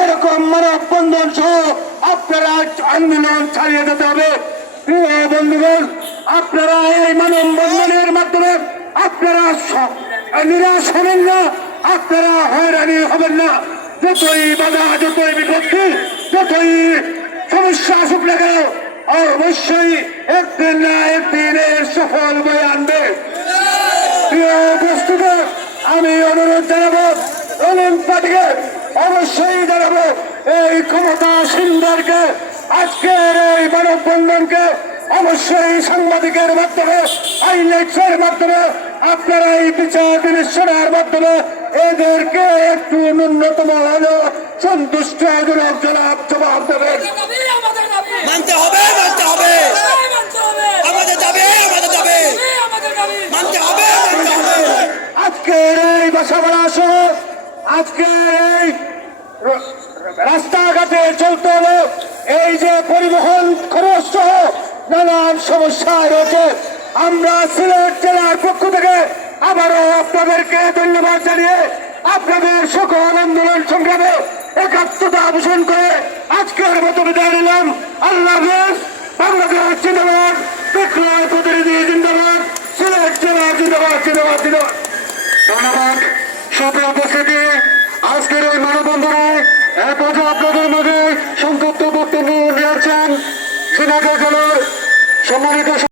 এরকম মানববন্ধন সহ আপনারা আন্দোলন চালিয়ে যেতে হবে। প্রিয় বন্ধুগণ, আপনারা এই মানববন্ধনের মাধ্যমে আপনারা নিরাশ হবেন না, আপনারা হয়রানি হবেন না। যতই বাধা, যতই বিপত্তি, যতই সমস্যা আসুক না কেন, অবশ্যই একদিন না একদিন এর সফল বয়ে আনবে। প্রিয় উপস্থিতি, আমি অনুরোধ জানাবো রুলিং পার্টিকে, অবশ্যই জানাবো এই ক্ষমতাসীনদেরকে আজকের এই মানববন্ধনকে অবশ্যই সাংবাদিকের মাধ্যমে, হাইলাইটসের মাধ্যমে, আপনারা এই বিচার বিবেচনার মাধ্যমে এদেরকে একটু ন্যূনতম হলেও সন্তুষ্টজনক জবাব দেবেন। মানতে হবে, মানতে হবে, আমাদের দাবি, আমাদের দাবি মানতে হবে, মানতে হবে। আজকের এই বাসাবাড়া সহ আজকের এই রাস্তাঘাটে চলতে হলে এই যে পরিবহন খরচ সহ নানান সমস্যা রয়েছে। আমরা সিলেট জেলার পক্ষ থেকে আবারও আপনাদেরকে ধন্যবাদ জানিয়ে আপনাদের সকল আন্দোলন সংগ্রামে একাত্মতা পোষণ করে আজকের মতো বিদায় নিলাম। আল্লাহ হাফেজ। বাংলাদেশ জিন্দাবাদ, বিপ্লব প্রতিনিধি জিন্দাবাদ, সিলেট জেলা জিন্দাবাদ, জিন্দাবাদ, জিন্দাবাদ। ধন্যবাদ। সকল উপস্থিতি, আজকের এই মানববন্ধনে আপনাদের মাঝে সংক্ষিপ্ত বক্তব্য নিয়েছেন সিলেটের জেলা